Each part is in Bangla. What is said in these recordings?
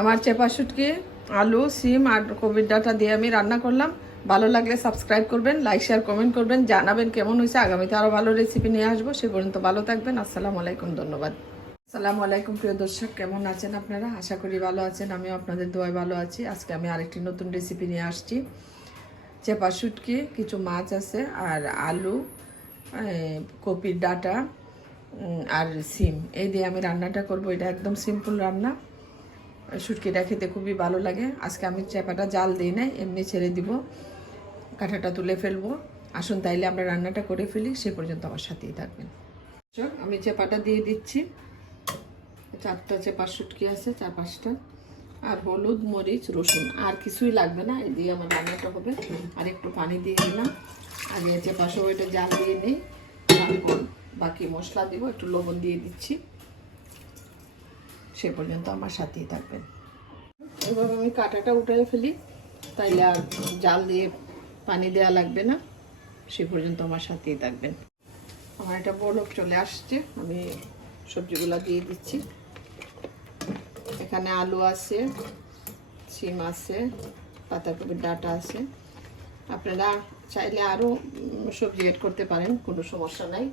আমার চেপা শুটকি, আলু, সিম আর কোভিড ডাটা দিয়ে আমি রান্না করলাম। ভালো লাগলে সাবস্ক্রাইব করবেন লাইক শেয়ার কমেন্ট করবেন, জানাবেন কেমন হয়েছে। আগামীতে আরও ভালো রেসিপি নিয়ে আসব, সে পর্যন্ত ভালো থাকবেন। আসসালামু আলাইকুম, ধন্যবাদ। আসসালামু আলাইকুম, প্রিয় দর্শক, কেমন আছেন আপনারা? আশা করি ভালো আছেন, আমিও আপনাদের দোয়ায় ভালো আছি। আজকে আমি আরেকটি নতুন রেসিপি নিয়ে আসছি। চেপা শুটকি, কিছু মাছ আছে, আর আলু কপির ডাটা আর সিম। এই দিয়ে আমি রান্নাটা করব। এটা একদম সিম্পল রান্না। শুটকিটা খেতে খুবই ভালো লাগে। আজকে আমি চেপাটা জাল দিই নাই, এমনি ছেড়ে দিব। কাঁঠাটা তুলে ফেলব। আসুন তাইলে আমরা রান্নাটা করে ফেলি, সে পর্যন্ত আমার সাথেই থাকবেন। আমি চেপাটা দিয়ে দিচ্ছি। চারটা চেপার শুটকি আছে, চার পাঁচটা। আর হলুদ, মরিচ, রসুন, আর কিছুই লাগবে না, এই দিয়ে আমার রান্নাটা হবে। আর একটু পানি দিয়ে দিলাম। আগে চেপা সবাইটা জাল দিয়ে নিই। বাকি মশলা দিব, একটু লবণ দিয়ে দিচ্ছি। সে পর্যন্ত আমার সাথেই থাকবেন। এবার আমি কাঁটাটা উঠাই ফেলি, তাইলে আর জাল দিয়ে পানি দেওয়া লাগবে না, সে পর্যন্ত আমার সাথেই থাকবেন। আমার এটা বরফ চলে আসছে, আমি সবজিগুলো দিয়ে দিচ্ছি। এখানে আলু আছে সিম আছে পাতাকপির ডাটা আছে। আপনারা চাইলে আরও সবজি এড করতে পারেন, কোনো সমস্যা নাই।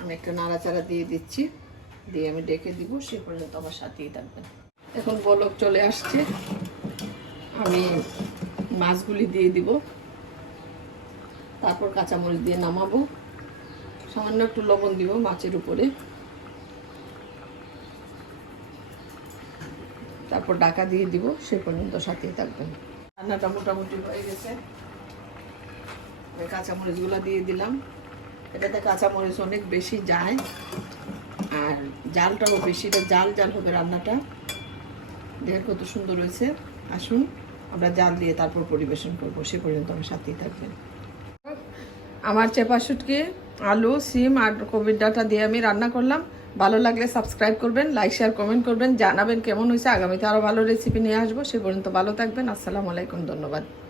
আমি একটু নাড়াচাড়া দিয়ে দিচ্ছি। দিয়ে আমি ডেকে দিব, সে পর্যন্ত আমার সাথেই থাকবেন এখন বলক চলে আসছে। আমি মাছগুলি দিয়ে দিব। তারপর কাঁচামরিচ দিয়ে নামাবো। সামান্য একটু লবণ দিব মাছের উপরে। তারপর ডাকা দিয়ে দিব, সে পর্যন্ত সাথেই থাকবেন রান্নাটা মোটামুটি হয়ে গেছে। কাঁচামরিচগুলো দিয়ে দিলাম। এটাতে কাঁচামরিচ অনেক বেশি যায়। আর জালটাও বেশি, এটা জাল জাল হবে রান্নাটা। দেখেন কত সুন্দর হয়েছে। আসুন, আমরা জাল দিয়ে তারপর পরিবেশন করব, সে পর্যন্ত আমার সাথেই থাকবেন। আমার চেপা শুটকি, আলু, সিম আর কোভিড ডাটা দিয়ে আমি রান্না করলাম। ভালো লাগলে সাবস্ক্রাইব করবেন, লাইক, শেয়ার, কমেন্ট করবেন। জানাবেন কেমন হয়েছে। আগামীতে আরও ভালো রেসিপি নিয়ে আসব। সে পর্যন্ত ভালো থাকবেন। আসসালামু আলাইকুম, ধন্যবাদ।